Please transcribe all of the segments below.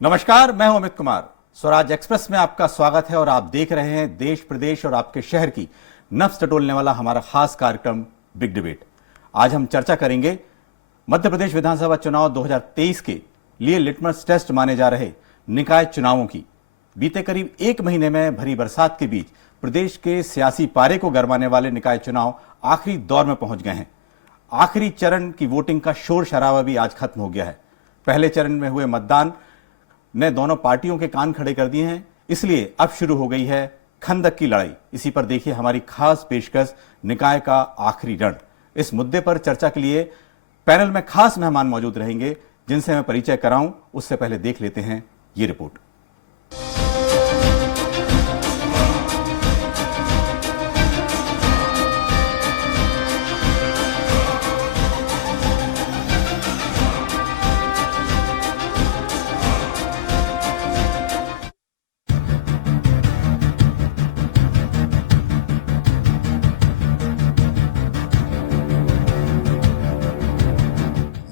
नमस्कार, मैं हूं अमित कुमार। स्वराज एक्सप्रेस में आपका स्वागत है और आप देख रहे हैं देश प्रदेश और आपके शहर की नब्ज टटोलने वाला हमारा खास कार्यक्रम बिग डिबेट। आज हम चर्चा करेंगे मध्य प्रदेश विधानसभा चुनाव 2023 के लिए लिटमस टेस्ट माने जा रहे निकाय चुनावों की। बीते करीब एक महीने में भरी बरसात के बीच प्रदेश के सियासी पारे को गरमाने वाले निकाय चुनाव आखिरी दौर में पहुंच गए हैं। आखिरी चरण की वोटिंग का शोर शराबा भी आज खत्म हो गया है। पहले चरण में हुए मतदान ने दोनों पार्टियों के कान खड़े कर दिए हैं, इसलिए अब शुरू हो गई है खंदक की लड़ाई। इसी पर देखिए हमारी खास पेशकश निकाय का आखिरी रण। इस मुद्दे पर चर्चा के लिए पैनल में खास मेहमान मौजूद रहेंगे, जिनसे मैं परिचय कराऊं उससे पहले देख लेते हैं ये रिपोर्ट।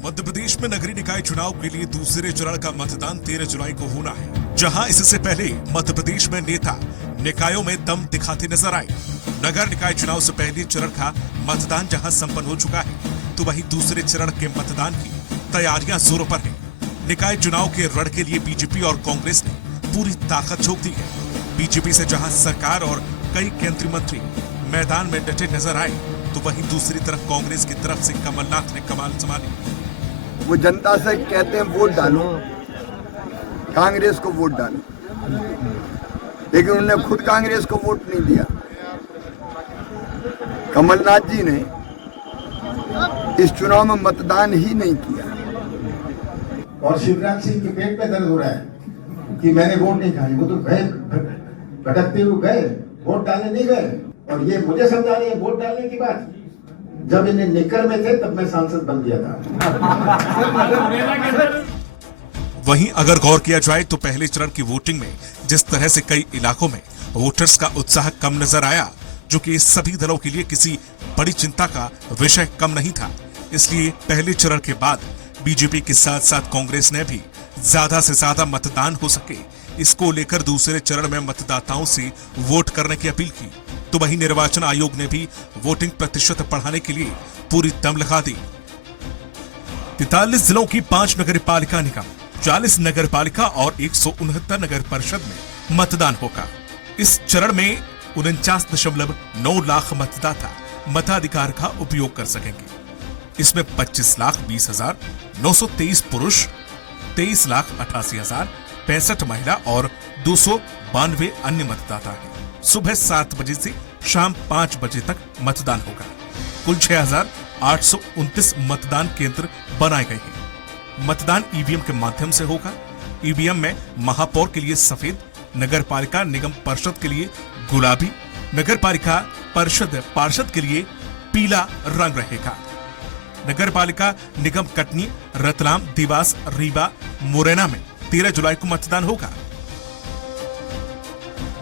मध्य प्रदेश में नगरीय निकाय चुनाव के लिए दूसरे चरण का मतदान 13 जुलाई को होना है, जहां इससे पहले मध्य प्रदेश में नेता निकायों में दम दिखाते नजर आए। नगर निकाय चुनाव से पहले चरण का मतदान जहां संपन्न हो चुका है, तो वहीं दूसरे चरण के मतदान की तैयारियां जोरों पर है। निकाय चुनाव के रण के लिए बीजेपी और कांग्रेस ने पूरी ताकत झोंक दी है। बीजेपी से जहां सरकार और कई केंद्रीय मंत्री मैदान में डटे नजर आए, तो वहीं दूसरी तरफ कांग्रेस की तरफ से कमलनाथ ने कमान संभाली। वो जनता से कहते हैं वोट डालो, कांग्रेस को वोट डालो, लेकिन उन्होंने खुद कांग्रेस को वोट नहीं दिया। कमलनाथ जी ने इस चुनाव में मतदान ही नहीं किया। और शिवराज सिंह के पेट पे दर्द हो रहा है कि मैंने वोट नहीं खाई। वो तो गए, भटकते हुए गए, वोट डालने नहीं गए। और ये मुझे समझा रहे हैं वोट डालने की बात। जब इन्हें निकर में थे तब मैं सांसद बन गया था। वहीं अगर गौर किया जाए तो पहले चरण की वोटिंग में जिस तरह से कई इलाकों में वोटर्स का उत्साह कम नजर आया, जो कि सभी दलों के लिए किसी बड़ी चिंता का विषय कम नहीं था। इसलिए पहले चरण के बाद बीजेपी के साथ साथ कांग्रेस ने भी ज्यादा से ज्यादा मतदान हो सके, इसको लेकर दूसरे चरण में मतदाताओं से वोट करने की अपील की। तो वहीं निर्वाचन आयोग ने भी वोटिंग प्रतिशत बढ़ाने के लिए पूरी दम लगा दी। 43 जिलों की 5 नगर पालिका निगम, 40 नगर पालिका और 169 नगर परिषद में मतदान होगा। इस चरण में 49.9 लाख मतदाता मताधिकार का उपयोग कर सकेंगे। इसमें 25,20,923 पुरुष, 23,88,065 महिला और 292 अन्य मतदाता हैं। सुबह 7 बजे से शाम 5 बजे तक मतदान होगा। कुल 6,829 मतदान केंद्र बनाए गए हैं। मतदान ईवीएम के माध्यम से होगा। ईवीएम में महापौर के लिए सफेद, नगर पालिका निगम पार्षद के लिए गुलाबी, नगर पालिका परिषद पार्षद के लिए पीला रंग रहेगा। नगर पालिका निगम कटनी, रतलाम, देवास, रीवा, मुरैना में 13 जुलाई को मतदान होगा।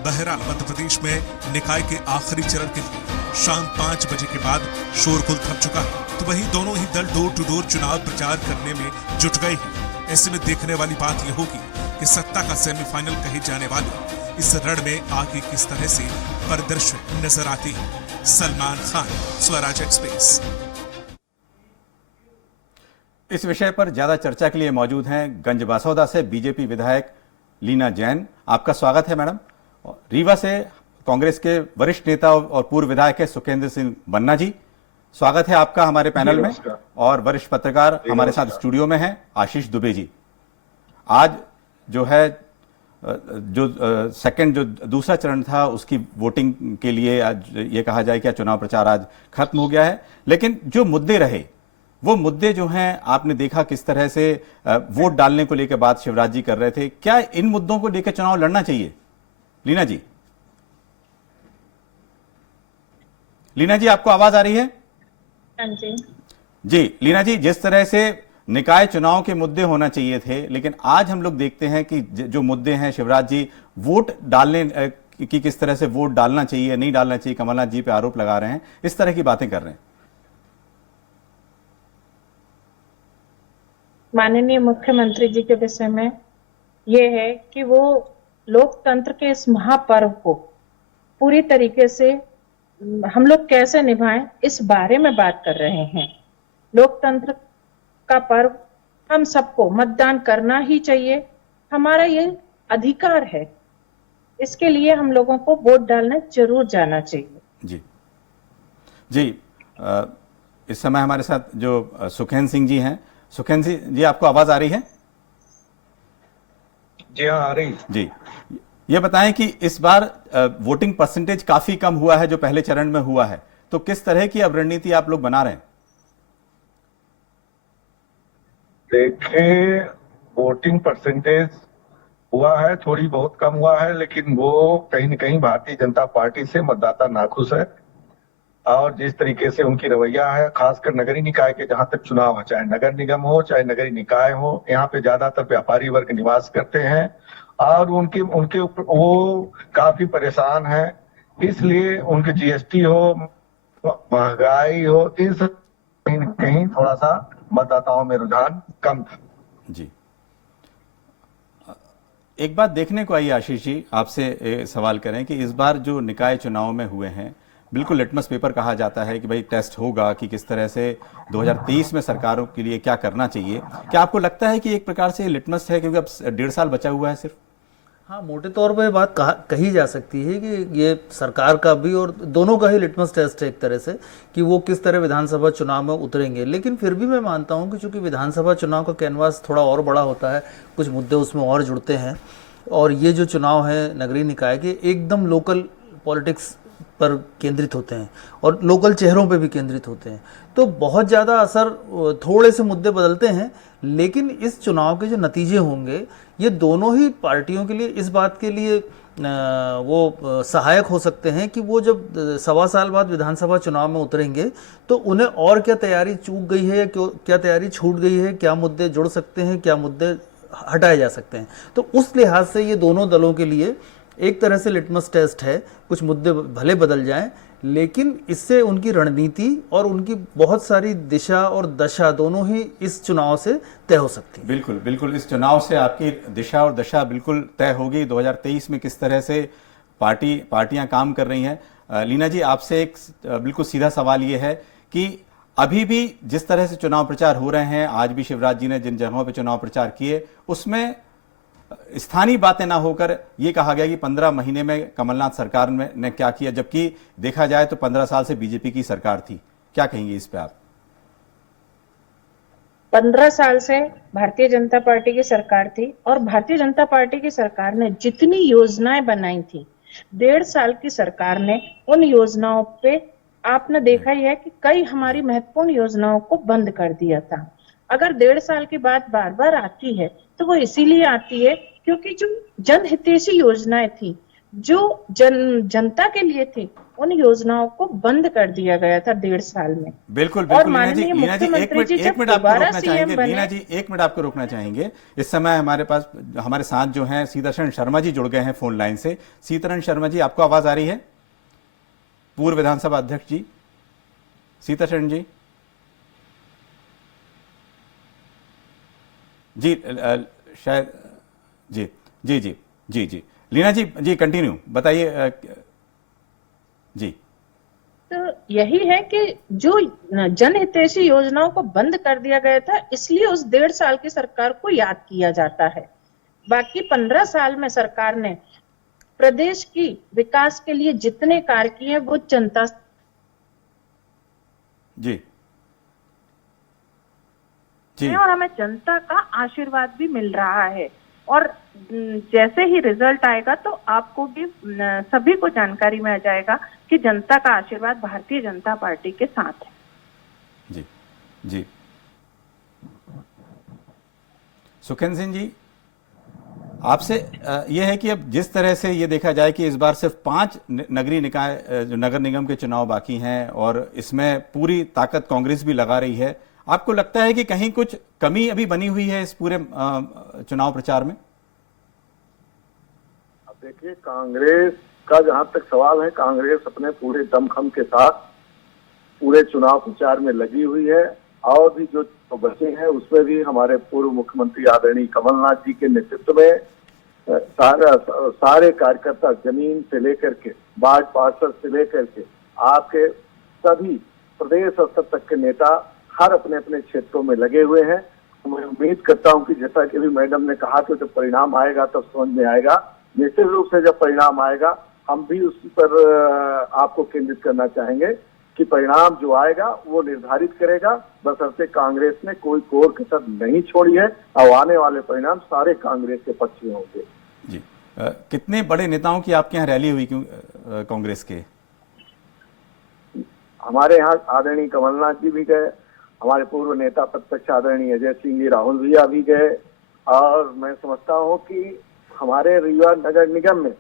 बहरहाल मध्य प्रदेश में निकाय के आखिरी चरण के लिए शाम 5 बजे के बाद शोरगुल थम चुका है, तो वहीं दोनों ही दल डोर टू डोर चुनाव प्रचार करने में जुट गए हैं। ऐसे में देखने वाली बात यह होगी कि सत्ता का सेमीफाइनल कहे जाने वाले इस रण में आगे किस तरह से परिदृश्य नजर आते हैं। सलमान खान, स्वराज एक्सप्रेस। इस विषय पर ज्यादा चर्चा के लिए मौजूद हैं गंजबासौदा से बीजेपी विधायक लीना जैन। आपका स्वागत है मैडम। रीवा से कांग्रेस के वरिष्ठ नेता और पूर्व विधायक है सुखेंद्र सिंह बन्ना जी, स्वागत है आपका हमारे पैनल में। और वरिष्ठ पत्रकार हमारे साथ स्टूडियो में हैं आशीष दुबे जी। आज जो है जो दूसरा चरण था उसकी वोटिंग के लिए आज ये कहा जाए कि चुनाव प्रचार आज खत्म हो गया है, लेकिन जो मुद्दे रहे वो मुद्दे जो हैं आपने देखा किस तरह से वोट डालने को लेकर बात शिवराज जी कर रहे थे। क्या इन मुद्दों को लेकर चुनाव लड़ना चाहिए? लीना जी, लीना जी आपको आवाज आ रही है? हाँ जी। जी लीना जी, जिस तरह से निकाय चुनाव के मुद्दे होना चाहिए थे, लेकिन आज हम लोग देखते हैं कि जो मुद्दे हैं शिवराज जी वोट डालने की, किस तरह से वोट डालना चाहिए नहीं डालना चाहिए, कमलनाथ जी पे आरोप लगा रहे हैं, इस तरह की बातें कर रहे हैं। माननीय मुख्यमंत्री जी के विषय में ये है कि वो लोकतंत्र के इस महापर्व को पूरी तरीके से हम लोग कैसे निभाएं, इस बारे में बात कर रहे हैं। लोकतंत्र का पर्व, हम सबको मतदान करना ही चाहिए, हमारा ये अधिकार है। इसके लिए हम लोगों को वोट डालने जरूर जाना चाहिए। जी जी। इस समय हमारे साथ जो सुखेन सिंह जी हैं, सुखेन सिंह जी, आपको आवाज आ रही है? जी हाँ, आ रही। जी, ये बताएं कि इस बार वोटिंग परसेंटेज काफी कम हुआ है जो पहले चरण में हुआ है, तो किस तरह की अब रणनीति आप लोग बना रहे हैं? देखिए, वोटिंग परसेंटेज हुआ है, थोड़ी बहुत कम हुआ है, लेकिन वो कहीं न कहीं भारतीय जनता पार्टी से मतदाता नाखुश है। और जिस तरीके से उनकी रवैया है, खासकर नगरीय निकाय के जहां तक चुनाव है, चाहे नगर निगम हो चाहे नगरीय निकाय हो, यहाँ पे ज्यादातर व्यापारी वर्ग निवास करते हैं और उनके उनके ऊपर वो काफी परेशान है। इसलिए उनके जीएसटी हो, महंगाई हो, इन सब कहीं न कहीं थोड़ा सा मतदाताओं में रुझान कम था। जी, एक बात देखने को आई आशीष जी, आपसे सवाल करें कि इस बार जो निकाय चुनाव में हुए हैं, बिल्कुल लिटमस पेपर कहा जाता है कि भाई टेस्ट होगा कि किस तरह से 2023 में सरकारों के लिए क्या करना चाहिए। क्या आपको लगता है कि एक प्रकार से लिटमस है, क्योंकि अब 1.5 साल बचा हुआ है सिर्फ? हाँ, मोटे तौर पे बात कही जा सकती है कि ये सरकार का भी और दोनों का ही लिटमस टेस्ट है एक तरह से, कि वो किस तरह विधानसभा चुनाव में उतरेंगे। लेकिन फिर भी मैं मानता हूँ कि चूंकि विधानसभा चुनाव का कैनवास थोड़ा और बड़ा होता है, कुछ मुद्दे उसमें और जुड़ते हैं, और ये जो चुनाव है नगरीय निकाय के, एकदम लोकल पॉलिटिक्स पर केंद्रित होते हैं और लोकल चेहरों पे भी केंद्रित होते हैं, तो बहुत ज़्यादा असर, थोड़े से मुद्दे बदलते हैं, लेकिन इस चुनाव के जो नतीजे होंगे ये दोनों ही पार्टियों के लिए इस बात के लिए वो सहायक हो सकते हैं कि वो जब 1.25 साल बाद विधानसभा चुनाव में उतरेंगे तो उन्हें और क्या तैयारी चूक गई है, क्या तैयारी छूट गई है, क्या मुद्दे जुड़ सकते हैं, क्या मुद्दे हटाए जा सकते हैं। तो उस लिहाज से ये दोनों दलों के लिए एक तरह से लिटमस टेस्ट है। कुछ मुद्दे भले बदल जाएं, लेकिन इससे उनकी रणनीति और उनकी बहुत सारी दिशा और दशा दोनों ही इस चुनाव से तय हो सकती है। बिल्कुल बिल्कुल, इस चुनाव से आपकी दिशा और दशा बिल्कुल तय होगी। 2023 में किस तरह से पार्टियां काम कर रही हैं। लीना जी, आपसे एक बिल्कुल सीधा सवाल ये है कि अभी भी जिस तरह से चुनाव प्रचार हो रहे हैं, आज भी शिवराज जी ने जिन जगहों पर चुनाव प्रचार किए, उसमें स्थानीय बातें ना होकर यह कहा गया कि 15 महीने में कमलनाथ सरकार ने क्या किया, जबकि देखा जाए तो 15 साल से बीजेपी की सरकार थी। क्या कहेंगे इस पे आप? 15 साल से भारतीय जनता पार्टी की सरकार थी और भारतीय जनता पार्टी की सरकार ने जितनी योजनाएं बनाई थी, 1.5 साल की सरकार ने उन योजनाओं पे आपने देखा ही है कि कई हमारी महत्वपूर्ण योजनाओं को बंद कर दिया था। अगर 1.5 साल की बात बार बार आती है तो वो इसीलिए आती है क्योंकि जो जनहितैषी योजनाएं थी, जो जनता के लिए थी, उन योजनाओं को बंद कर दिया गया था 1.5 साल में। बिल्कुल और बिल्कुल। लीना जी, एक मिनट आपको रोकना चाहेंगे। इस समय हमारे पास हमारे साथ जो हैं सीतारमण शर्मा जी जुड़ गए हैं फोन लाइन से। सीतारमण शर्मा जी, आपको आवाज आ रही है? पूर्व विधानसभा अध्यक्ष जी सीतारमण जी। जी शायद जी जी जी जी जी लीना जी कंटिन्यू बताइए जी। तो यही है कि जो जनहितैषी योजनाओं को बंद कर दिया गया था, इसलिए उस 1.5 साल की सरकार को याद किया जाता है। बाकी 15 साल में सरकार ने प्रदेश की विकास के लिए जितने कार्य किए वो जनता जी जी, और हमें जनता का आशीर्वाद भी मिल रहा है। और जैसे ही रिजल्ट आएगा तो आपको भी, सभी को जानकारी में आ जाएगा कि जनता का आशीर्वाद भारतीय जनता पार्टी के साथ है। जी जी। सुखेन सिंह जी, आपसे यह है कि अब जिस तरह से ये देखा जाए कि इस बार सिर्फ 5 नगरीय निकाय जो नगर निगम के चुनाव बाकी हैं और इसमें पूरी ताकत कांग्रेस भी लगा रही है, आपको लगता है कि कहीं कुछ कमी अभी बनी हुई है इस पूरे चुनाव प्रचार में? अब देखिए, कांग्रेस का जहां तक सवाल है, कांग्रेस अपने पूरे दमखम के साथ पूरे चुनाव प्रचार में लगी हुई है और भी जो बचे हैं उसमें भी हमारे पूर्व मुख्यमंत्री आदरणीय कमलनाथ जी के नेतृत्व में सारे कार्यकर्ता जमीन से लेकर के वार्ड पार्षद से लेकर के आपके सभी प्रदेश स्तर तक के नेता हर अपने अपने क्षेत्रों में लगे हुए हैं। मैं उम्मीद करता हूं कि जैसा कि अभी मैडम ने कहा कि जब परिणाम आएगा तब समझ में आएगा। निश्चित रूप से जब परिणाम आएगा हम भी उस पर आपको केंद्रित करना चाहेंगे कि परिणाम जो आएगा वो निर्धारित करेगा, बशर्ते कांग्रेस ने कोई कोर कसर नहीं छोड़ी है और आने वाले परिणाम सारे कांग्रेस के पक्ष में होंगे। जी कितने बड़े नेताओं की आपके यहाँ रैली हुई कांग्रेस के? हमारे यहाँ आदरणीय कमलनाथ जी भी गए, हमारे पूर्व नेता प्रतिपक्ष आदरणीय अजय सिंह जी राहुल भैया भी गए, और मैं समझता हूँ कि हमारे रीवा नगर निगम में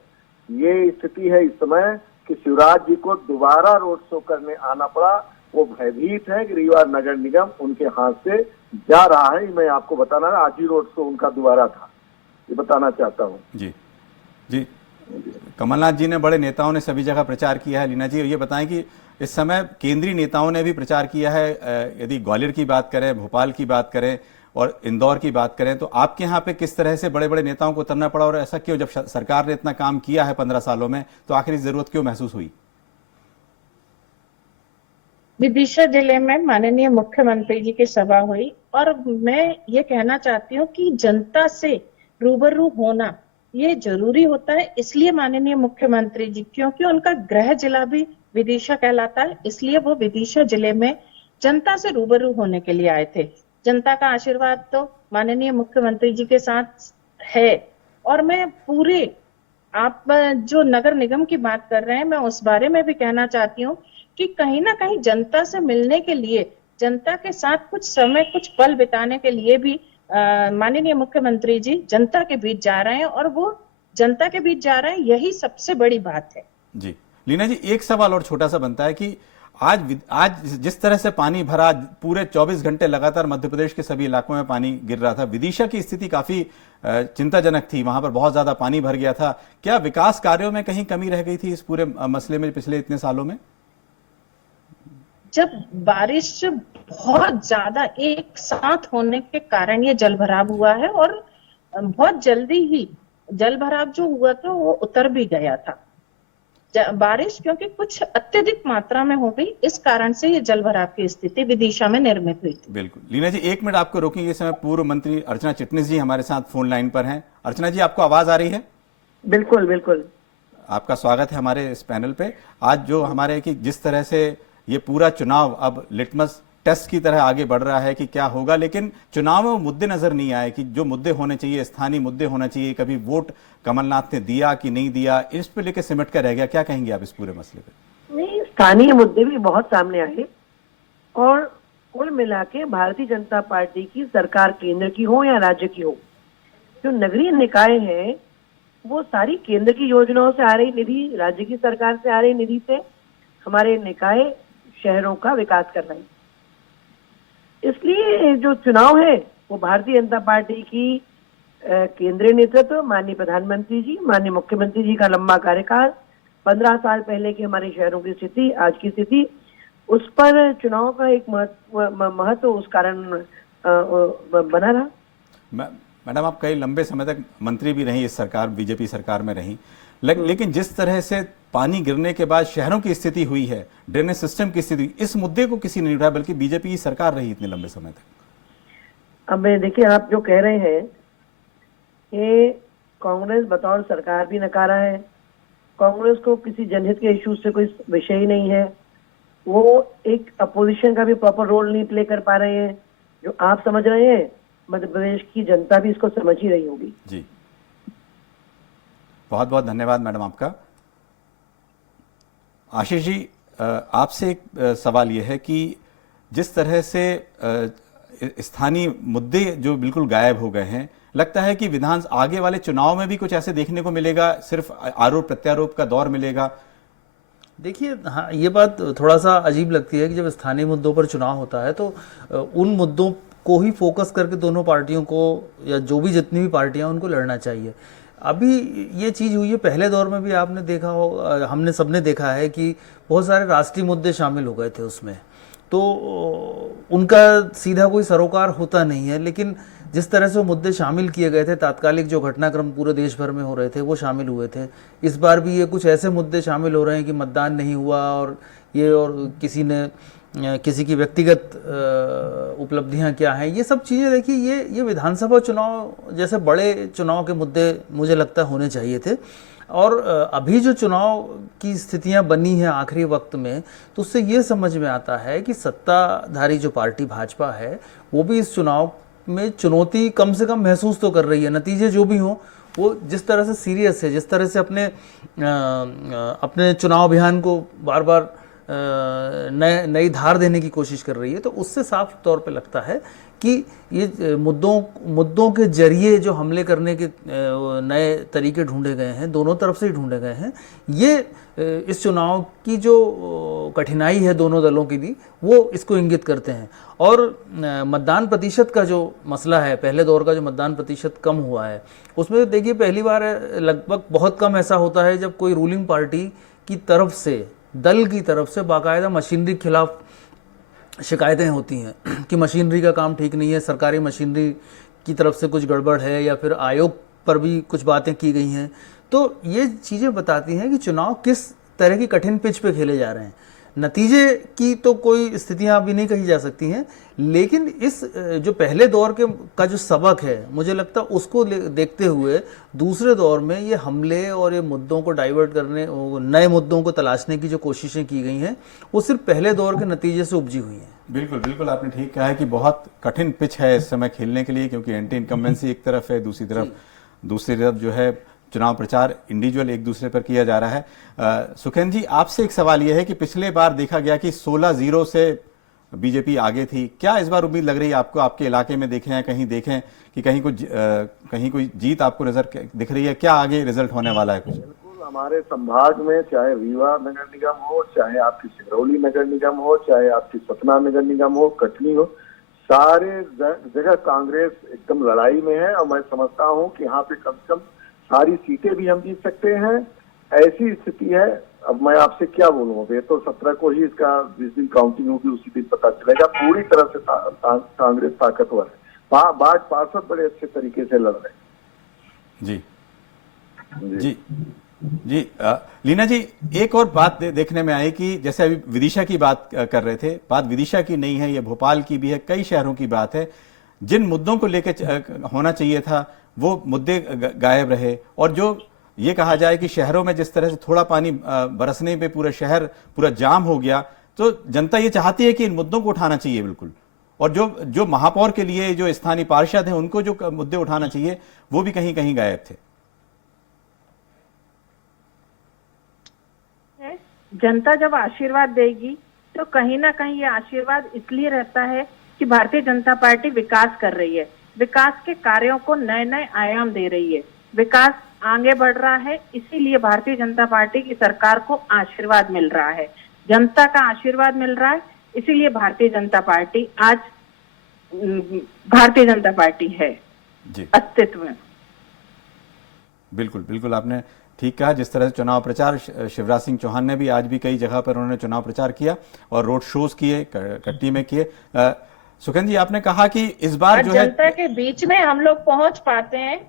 ये स्थिति है इस समय कि शिवराज जी को दोबारा रोड शो करने आना पड़ा। वो भयभीत है कि रीवा नगर निगम उनके हाथ से जा रहा है। मैं आपको बताना, आज ही रोड शो उनका दोबारा था, ये बताना चाहता हूँ। जी जी कमलनाथ जी ने, बड़े नेताओं ने सभी जगह प्रचार किया है। लीना जी ये बताएं कि इस समय केंद्रीय नेताओं ने भी प्रचार किया है, यदि ग्वालियर की बात करें, भोपाल की बात करें और इंदौर की बात करें, तो आपके यहाँ पे किस तरह से बड़े बड़े नेताओं को उतरना पड़ा और ऐसा क्यों? जब सरकार ने इतना काम किया है 15 सालों में, तो आखिर जरूरत क्यों महसूस हुई? विदिशा जिले में माननीय मुख्यमंत्री जी की सभा हुई और मैं ये कहना चाहती हूँ कि जनता से रूबरू होना ये जरूरी होता है। इसलिए माननीय मुख्यमंत्री जी, क्योंकि उनका गृह जिला भी विदिशा कहलाता है, इसलिए वो विदिशा जिले में जनता से रूबरू होने के लिए आए थे। जनता का आशीर्वाद तो माननीय मुख्यमंत्री जी के साथ है। और मैं पूरे, आप जो नगर निगम की बात कर रहे हैं, मैं उस बारे में भी कहना चाहती हूँ कि कहीं ना कहीं जनता से मिलने के लिए, जनता के साथ कुछ समय, कुछ पल बिताने के लिए भी माननीय मुख्यमंत्री जी जनता के बीच जा रहे हैं, और वो जनता के बीच जा रहे हैं, यही सबसे बड़ी बात है। जी लीना जी, एक सवाल और छोटा सा बनता है कि आज जिस तरह से पानी भरा, पूरे 24 घंटे लगातार मध्य प्रदेश के सभी इलाकों में पानी गिर रहा था। विदिशा की स्थिति काफी चिंताजनक थी, वहां पर बहुत ज्यादा पानी भर गया था। क्या विकास कार्यों में कहीं कमी रह गई थी इस पूरे मसले में पिछले इतने सालों में? जब बारिश बहुत ज्यादा एक साथ होने के कारण ये जल भराव हुआ है, और बहुत जल्दी ही जल भराव जो हुआ था वो उतर भी गया था। बारिश क्योंकि कुछ अत्यधिक मात्रा में हो गई, इस कारण से ये जल भराव की स्थिति विदिशा में निर्मित हुई थी। बिल्कुल। लीना जी एक मिनट आपको रोकेंगे, इस समय पूर्व मंत्री अर्चना चिटनिस जी हमारे साथ फोन लाइन पर हैं। अर्चना जी, आपको आवाज आ रही है? बिल्कुल बिल्कुल। आपका स्वागत है हमारे इस पैनल पे। आज जो हमारे कि जिस तरह से ये पूरा चुनाव अब लिटमस टेस्ट की तरह आगे बढ़ रहा है कि क्या होगा, लेकिन चुनाव में वो मुद्दे नजर नहीं आए कि जो मुद्दे होने चाहिए, स्थानीय मुद्दे होना चाहिए। कभी वोट कमलनाथ ने दिया कि नहीं दिया, इस पे लेके सिमट कर रह गया। क्या कहेंगे आप इस पूरे मसले पे? नहीं, स्थानीय मुद्दे भी बहुत सामने आए, और कुल मिला के भारतीय जनता पार्टी की सरकार केंद्र की हो या राज्य की हो, जो नगरीय निकाय है वो सारी केंद्र की योजनाओं से आ रही निधि, राज्य की सरकार से आ रही निधि से हमारे निकाय शहरों का विकास कर रहे हैं। इसलिए जो चुनाव है वो भारतीय जनता पार्टी की केंद्रीय नेतृत्व, माननीय प्रधानमंत्री जी, माननीय मुख्यमंत्री जी का लंबा कार्यकाल, 15 साल पहले की हमारे शहरों की स्थिति, आज की स्थिति, उस पर चुनाव का एक महत्व उस कारण बना रहा। मैडम, आप कई लंबे समय तक मंत्री भी रही इस सरकार, बीजेपी सरकार में रही, लेकिन जिस तरह से पानी गिरने के बाद शहरों की स्थिति हुई है, ड्रेनेज सिस्टम की स्थिति, इस मुद्दे को किसी ने नहीं उठाया, बल्कि बीजेपी की सरकार रही इतने लंबे समय तक। अब देखिए, आप जो कह रहे हैं कि कांग्रेस बतौर सरकार भी नकारा है, कांग्रेस को किसी जनहित के इश्यूज से कोई विषय ही नहीं है, वो एक अपोजिशन का भी प्रॉपर रोल नहीं प्ले कर पा रहे हैं। जो आप समझ रहे हैं, मध्य प्रदेश की जनता भी इसको समझ ही रही होगी। जी, बहुत बहुत धन्यवाद मैडम आपका। आशीष जी, आपसे एक सवाल यह है कि जिस तरह से स्थानीय मुद्दे जो बिल्कुल गायब हो गए हैं, लगता है कि आगे वाले चुनाव में भी कुछ ऐसे देखने को मिलेगा, सिर्फ आरोप प्रत्यारोप का दौर मिलेगा? देखिए, हाँ, ये बात थोड़ा सा अजीब लगती है कि जब स्थानीय मुद्दों पर चुनाव होता है तो उन मुद्दों को ही फोकस करके दोनों पार्टियों को, या जो भी जितनी भी पार्टियां, उनको लड़ना चाहिए। अभी ये चीज़ हुई है, पहले दौर में भी आपने देखा हो, हमने सबने देखा है कि बहुत सारे राष्ट्रीय मुद्दे शामिल हो गए थे उसमें। तो उनका सीधा कोई सरोकार होता नहीं है। लेकिन जिस तरह से वो मुद्दे शामिल किए गए थे, तात्कालिक जो घटनाक्रम पूरे देश भर में हो रहे थे वो शामिल हुए थे। इस बार भी ये कुछ ऐसे मुद्दे शामिल हो रहे हैं कि मतदान नहीं हुआ और किसी की व्यक्तिगत उपलब्धियां क्या हैं, ये सब चीज़ें देखिए ये विधानसभा चुनाव जैसे बड़े चुनाव के मुद्दे मुझे लगता होने चाहिए थे। और अभी जो चुनाव की स्थितियां बनी हैं आखिरी वक्त में, तो उससे ये समझ में आता है कि सत्ताधारी जो पार्टी भाजपा है वो भी इस चुनाव में चुनौती कम से कम महसूस तो कर रही है। नतीजे जो भी हों वो जिस तरह से सीरियस है, जिस तरह से अपने चुनाव अभियान को बार बार नई धार देने की कोशिश कर रही है, तो उससे साफ तौर पे लगता है कि ये मुद्दों के जरिए जो हमले करने के नए तरीके ढूंढे गए हैं, दोनों तरफ से ही ढूंढे गए हैं, ये इस चुनाव की जो कठिनाई है दोनों दलों के लिए वो इसको इंगित करते हैं। और मतदान प्रतिशत का जो मसला है, पहले दौर का जो मतदान प्रतिशत कम हुआ है, उसमें देखिए पहली बार लगभग बहुत कम ऐसा होता है जब कोई रूलिंग पार्टी की तरफ से, दल की तरफ से बाकायदा मशीनरी के खिलाफ शिकायतें होती हैं कि मशीनरी का काम ठीक नहीं है, सरकारी मशीनरी की तरफ से कुछ गड़बड़ है, या फिर आयोग पर भी कुछ बातें की गई हैं। तो ये चीज़ें बताती हैं कि चुनाव किस तरह की कठिन पिच पे खेले जा रहे हैं। नतीजे की तो कोई स्थितियां अभी नहीं कही जा सकती हैं, लेकिन इस जो पहले दौर का जो सबक है, मुझे लगता है उसको देखते हुए दूसरे दौर में ये हमले और ये मुद्दों को डाइवर्ट करने, नए मुद्दों को तलाशने की जो कोशिशें की गई हैं वो सिर्फ पहले दौर के नतीजे से उपजी हुई हैं। बिल्कुल बिल्कुल, आपने ठीक कहा है कि बहुत कठिन पिच है इस समय खेलने के लिए, क्योंकि एंटी इनकम्बेंसी एक तरफ है, दूसरी तरफ जो है चुनाव प्रचार इंडिविजुअल एक दूसरे पर किया जा रहा है। सुखेंद्र जी, आपसे एक सवाल यह है कि पिछले बार देखा गया कि 16-0 से बीजेपी आगे थी, क्या इस बार उम्मीद लग रही है आपको? आपके इलाके में देखें, कहीं देखें कि कहीं कोई जीत आपको नजर दिख रही है? क्या आगे रिजल्ट होने वाला है कुछ? बिल्कुल, हमारे संभाग में चाहे रीवा नगर निगम हो, चाहे आपकी सिंगरौली नगर निगम हो, चाहे आपकी सतना नगर निगम हो, कटनी हो, सारे जगह कांग्रेस एकदम लड़ाई में है। और मैं समझता हूँ कि यहाँ पे कम से कम सारी सीटें भी हम जीत सकते हैं, ऐसी स्थिति है। अब मैं आपसे क्या बोलूं, अब ये तो 17 को ही इसका जिस दिन काउंटिंग होगी उसी दिन पता चलेगा। पूरी तरह से कांग्रेस ताकतवर है, बाट पार्षद बड़े अच्छे तरीके से लड़ रहे हैं। जी जी जी लीना जी, एक और बात देखने में आई कि जैसे अभी विदिशा की बात कर रहे थे, बात विदिशा की नहीं है, ये भोपाल की भी है, कई शहरों की बात है। जिन मुद्दों को लेकर होना चाहिए था वो मुद्दे गायब रहे। और जो ये कहा जाए कि शहरों में जिस तरह से थोड़ा पानी बरसने पे पूरा शहर पूरा जाम हो गया, तो जनता ये चाहती है कि इन मुद्दों को उठाना चाहिए बिल्कुल। और जो महापौर के लिए जो स्थानीय पार्षद हैं उनको जो मुद्दे उठाना चाहिए वो भी कहीं कहीं गायब थे। जनता जब आशीर्वाद देगी तो कहीं ना कहीं ये आशीर्वाद इसलिए रहता है कि भारतीय जनता पार्टी विकास कर रही है, विकास के कार्यों को नए नए आयाम दे रही है, विकास आगे बढ़ रहा है, इसीलिए भारतीय जनता पार्टी की सरकार को आशीर्वाद मिल रहा है, जनता का आशीर्वाद मिल रहा है, इसीलिए भारतीय जनता पार्टी आज भारतीय जनता पार्टी है जी अस्तित्व में। बिल्कुल बिल्कुल, आपने ठीक कहा। जिस तरह से चुनाव प्रचार, शिवराज सिंह चौहान ने भी आज भी कई जगह पर उन्होंने चुनाव प्रचार किया और रोड शोज किए, कट्टी में किए। सुखेंद्र जी, आपने कहा कि इस बार जो है जनता के बीच में हम लोग पहुंच पाते हैं,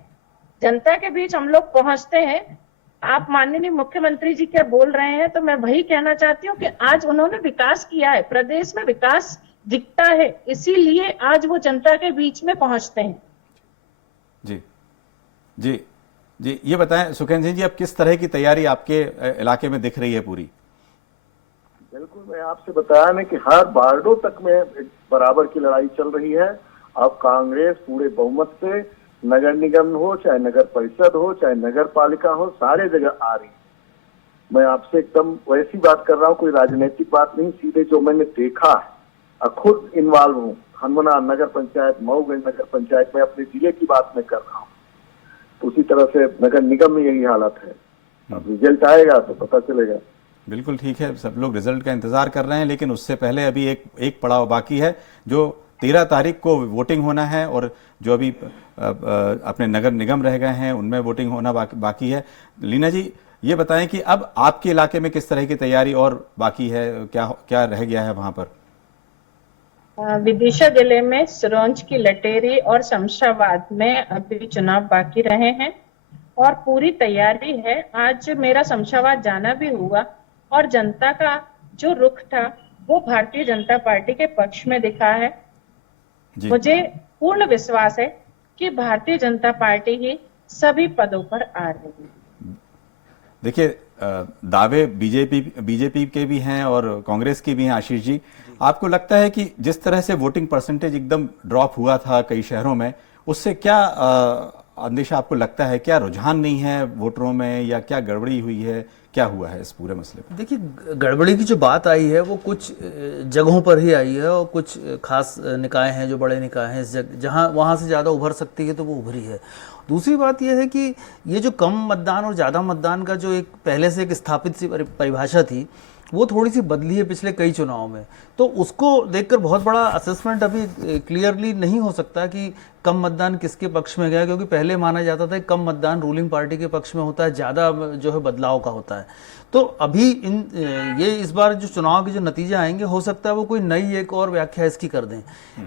जनता के बीच हम लोग पहुंचते हैं। आप माननीय मुख्यमंत्री जी क्या बोल रहे हैं, तो मैं वही कहना चाहती हूँ कि आज उन्होंने विकास किया है, प्रदेश में विकास दिखता है, इसीलिए आज वो जनता के बीच में पहुंचते हैं। जी जी जी, ये बताएं सुखेंद्र सिंह जी, अब किस तरह की तैयारी आपके इलाके में दिख रही है पूरी? बिल्कुल, मैं आपसे बताया ना कि हर वार्डों तक में बराबर की लड़ाई चल रही है। अब कांग्रेस पूरे बहुमत से नगर निगम हो, चाहे नगर परिषद हो, चाहे नगर पालिका हो, सारे जगह आ रही है। मैं आपसे एकदम वैसी बात कर रहा हूँ, कोई राजनीतिक बात नहीं, सीधे जो मैंने देखा है और खुद इन्वॉल्व हूँ। हनुमाना नगर पंचायत, मऊगंज नगर पंचायत में अपने जिले की बात मैं कर रहा हूँ, उसी तरह से नगर निगम में यही हालत है। अब रिजल्ट आएगा तो पता चलेगा। बिल्कुल ठीक है, सब लोग रिजल्ट का इंतजार कर रहे हैं, लेकिन उससे पहले अभी एक पड़ाव बाकी है, जो 13 तारीख को वोटिंग होना है, और जो अभी अपने नगर निगम रह गए हैं उनमें वोटिंग होना बाकी है। लीना जी, ये बताएं कि अब आपके इलाके में किस तरह की तैयारी और बाकी है, क्या रह गया है वहां पर? विदिशा जिले में सिरोंज की लटेरी और शमशाबाद में अभी चुनाव बाकी रहे हैं और पूरी तैयारी है। आज मेरा शमशाबाद जाना भी हुआ और जनता का जो रुख था वो भारतीय जनता पार्टी के पक्ष में दिखा है। मुझे पूर्ण विश्वास है कि भारतीय जनता पार्टी ही सभी पदों पर आ रही है। देखिए, दावे बीजेपी के भी हैं और कांग्रेस के भी हैं। आशीष जी, आपको लगता है कि जिस तरह से वोटिंग परसेंटेज एकदम ड्रॉप हुआ था कई शहरों में, उससे क्या अंदेशा आपको लगता है? क्या रुझान नहीं है वोटरों में या क्या गड़बड़ी हुई है? क्या हुआ है इस पूरे मसले में? देखिए, गड़बड़ी की जो बात आई है वो कुछ जगहों पर ही आई है और कुछ खास निकाय हैं जो बड़े निकाय हैं जहां वहां से ज़्यादा उभर सकती है तो वो उभरी है। दूसरी बात यह है कि ये जो कम मतदान और ज़्यादा मतदान का जो एक पहले से एक स्थापित सी परिभाषा थी वो थोड़ी सी बदली है पिछले कई चुनावों में, तो उसको देखकर बहुत बड़ा असेसमेंट अभी क्लियरली नहीं हो सकता कि कम मतदान किसके पक्ष में गया, क्योंकि पहले माना जाता था कि कम मतदान रूलिंग पार्टी के पक्ष में होता है, ज़्यादा जो है बदलाव का होता है। तो अभी ये इस बार जो चुनाव के जो नतीजे आएंगे हो सकता है वो कोई नई एक और व्याख्या इसकी कर दें,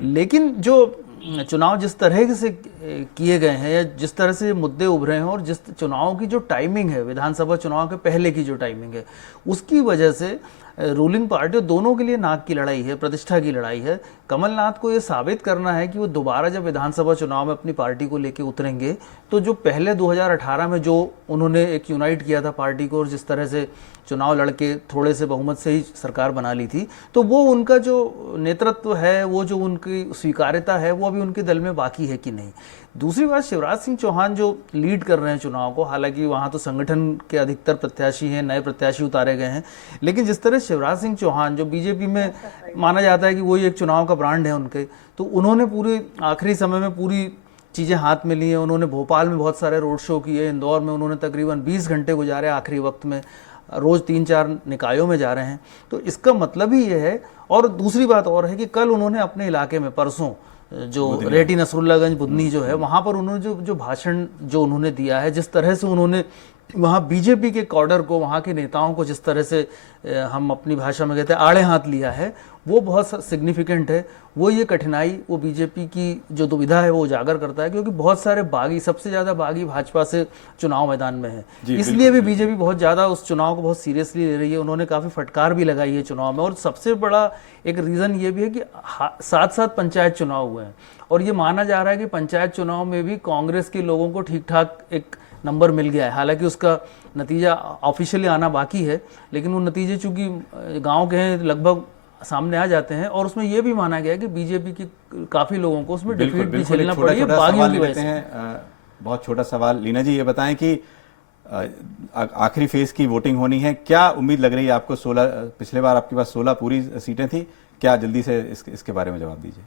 लेकिन जो चुनाव जिस तरह से किए गए हैं या जिस तरह से मुद्दे उभरे हैं और जिस चुनाव की जो टाइमिंग है, विधानसभा चुनाव के पहले की जो टाइमिंग है, उसकी वजह से रूलिंग पार्टी दोनों के लिए नाक की लड़ाई है, प्रतिष्ठा की लड़ाई है। कमलनाथ को ये साबित करना है कि वो दोबारा जब विधानसभा चुनाव में अपनी पार्टी को लेके उतरेंगे तो जो पहले 2018 में जो उन्होंने एक यूनाइट किया था पार्टी को और जिस तरह से चुनाव लड़के थोड़े से बहुमत से ही सरकार बना ली थी, तो वो उनका जो नेतृत्व है, वो जो उनकी स्वीकार्यता है, वो अभी उनके दल में बाकी है कि नहीं। दूसरी बात, शिवराज सिंह चौहान जो लीड कर रहे हैं चुनाव को, हालांकि वहाँ तो संगठन के अधिकतर प्रत्याशी हैं, नए प्रत्याशी उतारे गए हैं, लेकिन जिस तरह शिवराज सिंह चौहान जो बीजेपी में माना जाता है कि वही एक चुनाव का ब्रांड है उनके, तो उन्होंने पूरे आखिरी समय में पूरी चीज़ें हाथ में ली हैं। उन्होंने भोपाल में बहुत सारे रोड शो किए, इंदौर में उन्होंने तकरीबन 20 घंटे गुजारे आखिरी वक्त में, रोज़ 3-4 निकायों में जा रहे हैं। तो इसका मतलब ही ये है। और दूसरी बात और है कि कल उन्होंने अपने इलाके में परसों जो रेटी नसरुल्लागंज बुधनी जो है वहाँ पर उन्होंने जो भाषण जो उन्होंने दिया है, जिस तरह से उन्होंने वहाँ बीजेपी के कॉडर को, वहाँ के नेताओं को जिस तरह से हम अपनी भाषा में कहते हैं आड़े हाथ लिया है, वो बहुत सिग्निफिकेंट है। वो ये कठिनाई, वो बीजेपी की जो दुविधा है वो उजागर करता है, क्योंकि बहुत सारे बागी, सबसे ज़्यादा बागी भाजपा से चुनाव मैदान में है, इसलिए भी बीजेपी बहुत ज़्यादा उस चुनाव को बहुत सीरियसली ले रही है। उन्होंने काफ़ी फटकार भी लगाई है चुनाव में, और सबसे बड़ा एक रीज़न ये भी है कि साथ पंचायत चुनाव हुए हैं और ये माना जा रहा है कि पंचायत चुनाव में भी कांग्रेस के लोगों को ठीक ठाक एक नंबर मिल गया है। हालांकि उसका नतीजा ऑफिशियली आना बाकी है, लेकिन वो नतीजे चूंकि गांव के हैं लगभग सामने आ जाते हैं, और उसमें यह भी माना गया है कि बीजेपी की काफी लोगों को उसमें डिफीट भी झेलना पड़ी है बागियों की वजह से। बहुत छोटा सवाल, लीना जी ये बताएं कि आखिरी फेज की वोटिंग होनी है, क्या उम्मीद लग रही है आपको? 16, पिछले बार आपके पास 16 पूरी सीटें थी, क्या जल्दी से इसके बारे में जवाब दीजिए।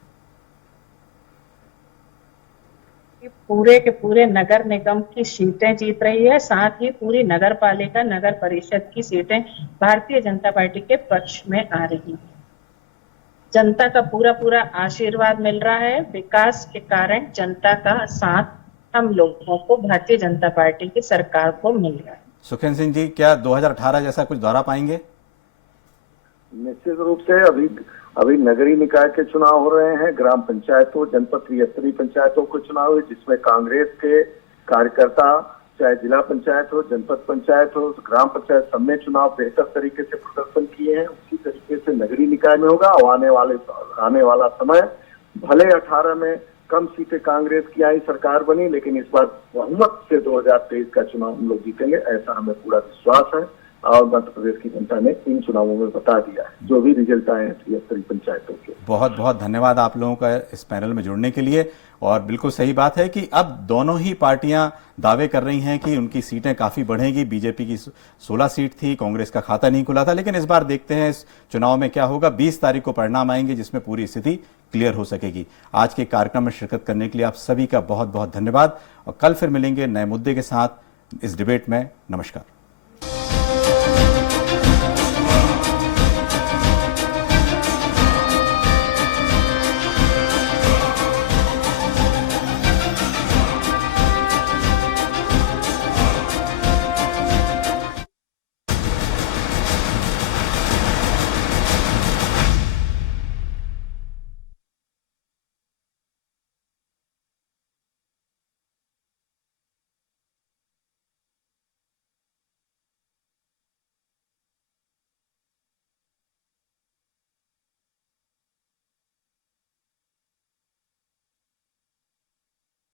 पूरे के पूरे नगर निगम की सीटें जीत रही है, साथ ही पूरी नगर पालिका, नगर परिषद की सीटें भारतीय जनता पार्टी के पक्ष में आ रही है। जनता का पूरा आशीर्वाद मिल रहा है। विकास के कारण जनता का साथ हम लोगों को, भारतीय जनता पार्टी की सरकार को मिल रहा है। सुखेंद्र सिंह जी, क्या 2018 जैसा कुछ दोहरा पाएंगे? निश्चित रूप से अभी नगरीय निकाय के चुनाव हो रहे हैं, ग्राम पंचायतों, जनपद त्रिस्तरीय पंचायतों के चुनाव है, जिसमें कांग्रेस के कार्यकर्ता, चाहे जिला पंचायत हो, जनपद पंचायत हो, ग्राम पंचायत, सब में चुनाव बेहतर तरीके से प्रदर्शन किए हैं। उसी तरीके से नगरीय निकाय में होगा। और आने वाला समय, भले 18 में कम सीटें कांग्रेस की आई, सरकार बनी, लेकिन इस बार बहुमत से 2023 का चुनाव हम लोग जीतेंगे, ऐसा हमें पूरा विश्वास है। और मध्य प्रदेश की जनता ने इन चुनावों में बता दिया है, जो भी रिजल्ट आए हैं त्रिस्तरीय पंचायतों के। बहुत बहुत धन्यवाद आप लोगों का इस पैनल में जुड़ने के लिए। और बिल्कुल सही बात है कि अब दोनों ही पार्टियां दावे कर रही हैं कि उनकी सीटें काफी बढ़ेंगी। बीजेपी की 16 सीट थी, कांग्रेस का खाता नहीं खुला था, लेकिन इस बार देखते हैं इस चुनाव में क्या होगा। 20 तारीख को परिणाम आएंगे, जिसमें पूरी स्थिति क्लियर हो सकेगी। आज के कार्यक्रम में शिरकत करने के लिए आप सभी का बहुत बहुत धन्यवाद, और कल फिर मिलेंगे नए मुद्दे के साथ इस डिबेट में। नमस्कार।